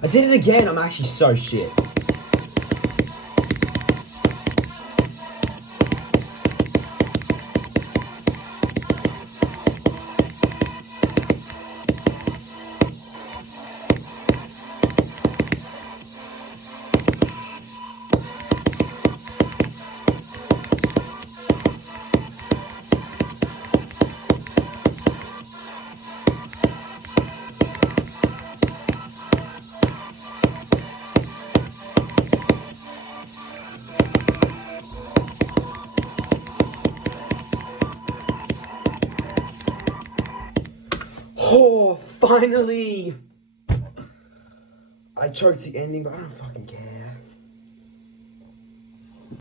I did it again. I'm actually so shit. Oh, finally! I choked the ending, but I don't fucking care.